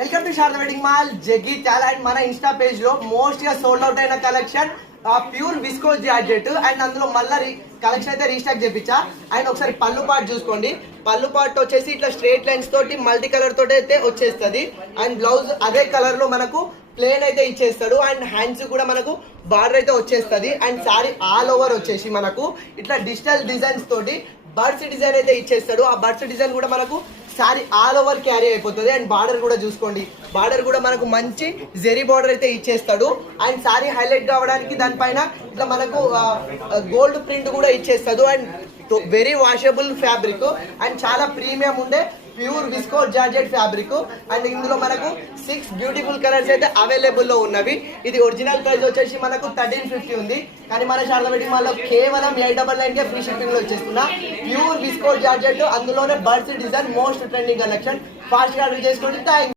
Welcome to Sharada wedding mall Jagtial. And మన Insta page లో most గా సోల్డ్ అవుట్ అయిన collection pure visco georgette. And అందులో మళ్ళీ కలెక్షన్ అయితే రీస్టాక్ చేపించా. అండ్ ఒకసారి పళ్ళు పార్ట్ చూసుకోండి. పళ్ళు పార్ట్ వచ్చేసి ఇట్లా స్ట్రేట్ లైన్స్ తోటి మల్టీ కలర్ తోటి అయితే వచ్చేస్తుంది. అండ్ బ్లౌజ్ అదే కలర్ లో మనకు ప్లేన్ అయితే ఇచ్చేస్తాడు. అండ్ హ్యాండ్స్ కూడా మనకు బార్డర్ అయితే వచ్చేస్తుంది. అండ్ సారీ ఆల్ ఓవర్ వచ్చేసి మనకు ఇట్లా డిజిటల్ డిజైన్స్ తోటి బర్డ్స్ డిజైన్ అయితే ఇచ్చేస్తాడు. ఆ బర్డ్స్ డిజైన్ కూడా మనకు సారీ ఆల్ ఓవర్ క్యారీ అయిపోతుంది. అండ్ బార్డర్ కూడా చూసుకోండి, బార్డర్ కూడా మనకు మంచి జెరీ బార్డర్ అయితే ఇచ్చేస్తాడు. అండ్ సారీ హైలైట్ కావడానికి దానిపైన ఇట్లా మనకు గోల్డ్ ప్రింట్ కూడా ఇచ్చేస్తాడు. And very washable fabric and చాలా ప్రీమియం ఉండే pure visco georgette fabric. And ఇందులో మనకు 6 బ్యూటిఫుల్ కలర్స్ అయితే అవైలబుల్ లో ఉన్నవి. ఇది ఒరిజినల్ ప్రైస్ వచ్చేసి మనకు 1350 ఉంది. కానీ మన శారదా వెడ్డింగ్ మాల్ లో కేవలం 899 కే ఫ్రీ షిప్పింగ్ లో వచ్చేస్తున్నా. ప్యూర్ విస్కో జార్జెట్, అందులోనే birds design, most trending collection. Fast గా ఆర్డర్ చేసుకోండి. థాంక్స్.